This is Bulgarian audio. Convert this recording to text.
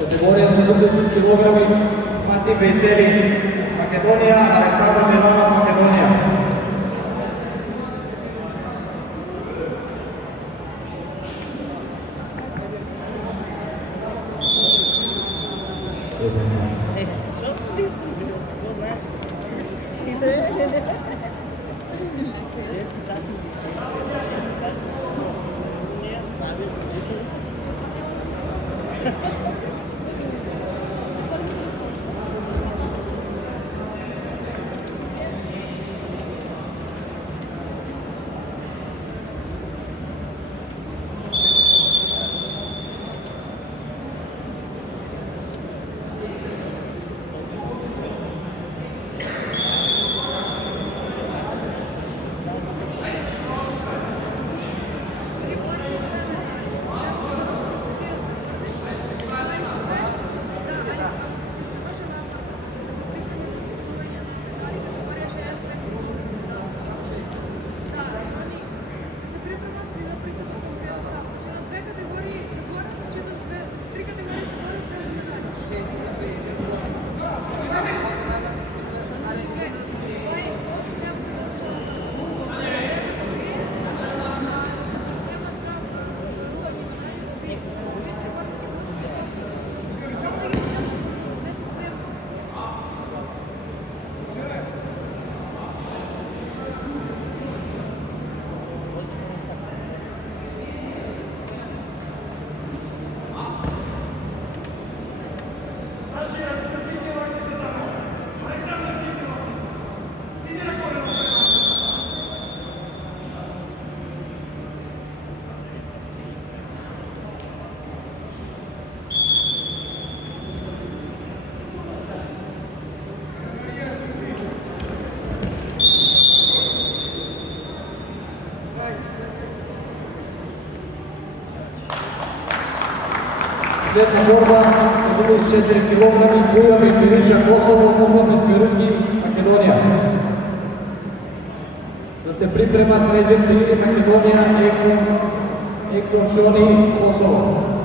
Категория 70 кг, Мати Бейцели, Македония, Александър Миланов, Македония. Следна борба с 74 кг, Буя Мириша Косово, Мохамед Фируки, Македония. Да се припремат Реджеп Тилири, Македония, Екон Шони, Косово.